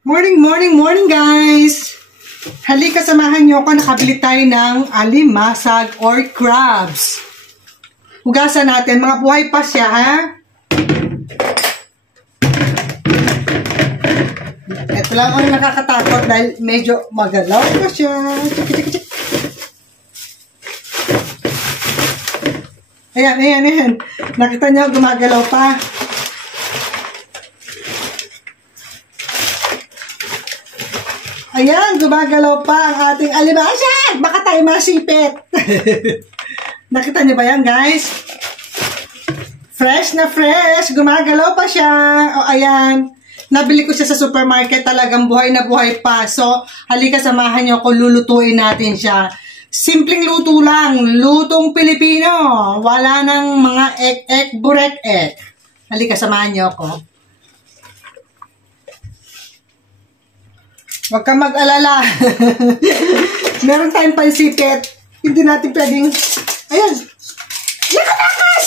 Morning, morning, morning guys! Halika, samahan niyo ako. Nakabili tayo ng alimasag or crabs. Hugasan natin. Mga buhay pa siya, ha? Ito lang ang nakakatakot dahil medyo magalaw pa siya. Chik. Ayan. Nakita niyo, gumagalaw pa. Ayan, gumagalaw pa ang ating alimasag. Baka tayo masipit. Nakita niyo ba yan, guys? Fresh na fresh. Gumagalaw pa siya. O, ayan. Nabili ko siya sa supermarket. Talagang buhay na buhay pa. So, halika, samahan niyo ako. Lulutuin natin siya. Simpleng luto lang. Lutong Pilipino. Wala nang mga ek-ek, burek-ek. Halika, samahan niyo ako. Huwag kang mag-alala. Meron tayong pansipit. Hindi natin pwedeng... Ayan! Nakatakas!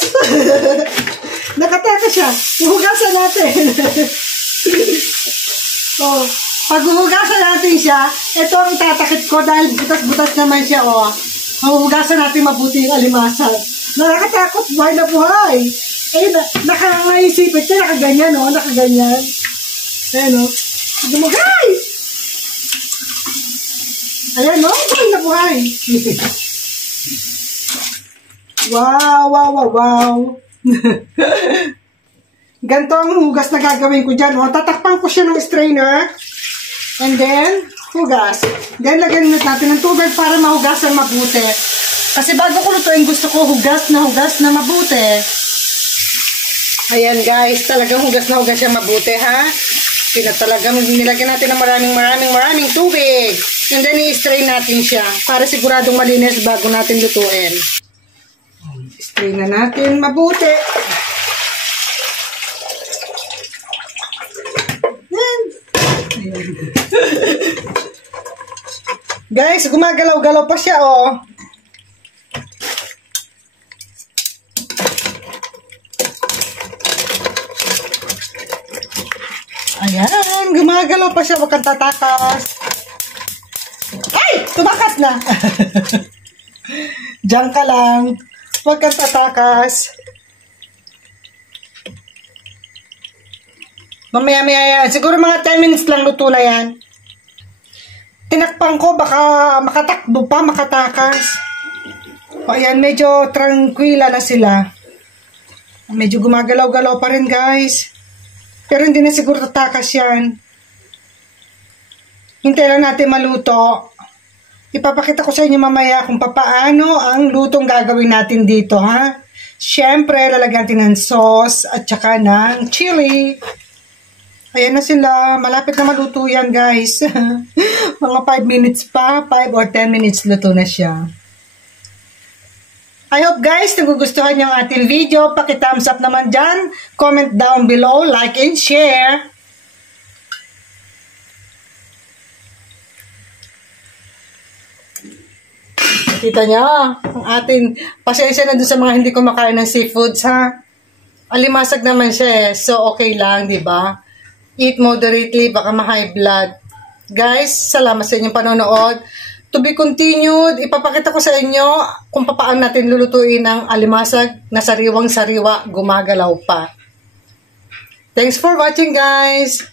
Nakatakas siya. Huhugasan natin. Oh, pag huhugasan natin siya, ito ang tatakit ko dahil butas-butas naman siya. Oh. Huhugasan natin mabuti yung alimasag. Nakakatakot. Buhay na buhay. Eh, nakakaisipit siya. Nakaganyan, oh. Nakaganyan. Ayan, oh. Dumugay! Ayan, no? Buhay na buhay. Wow. Ganito ang hugas na gagawin ko dyan. O, tatakpan ko siya ng strainer. And then, hugas. Then, lagyan natin ng tubig para mahugasan mabuti. Kasi bago ko lutuin, gusto ko hugas na mabuti. Ayan, guys. Talagang hugas siya mabuti, ha? Talagang nilagyan natin ng maraming tubig. And then, i-strain natin siya para siguradong malinis bago natin lutuin. Strain na natin mabuti. Guys, gumagalaw-galaw pa siya, oh. Ayan, gumagalaw pa siya. Huwag kang tatakas. Ay! Tumakas na! Diyan ka lang. Huwag kang tatakas. Mamaya-maya yan. Siguro mga 10 minutes lang luto na yan. Tinakpan ko, baka makatakbo pa, makatakas. O ayan, medyo tranquila na sila. Medyo gumagalaw-galaw pa rin, guys. Pero hindi na siguro tatakas yan. Hintay lang natin maluto. Ipapakita ko sa inyo mamaya kung paano ang lutong gagawin natin dito, ha? Siyempre, lalagyan natin ng sauce at saka ng chili. Ayan na sila. Malapit na maluto yan, guys. Mga 5 minutes pa. 5 or 10 minutes luto na siya. I hope, guys, nagugustuhan niyo ang ating video. Paki-thumbs up naman dyan. Comment down below. Like and share. Kita niyo, ang ating pasensya na dun sa mga hindi kumakain ng seafoods, ha? Alimasag naman siya, eh. So, okay lang, di ba? Eat moderately, baka ma-high blood. Guys, salamat sa inyong panonood. To be continued, ipapakita ko sa inyo kung paano natin lulutuin ang alimasag na sariwang-sariwa, gumagalaw pa. Thanks for watching, guys!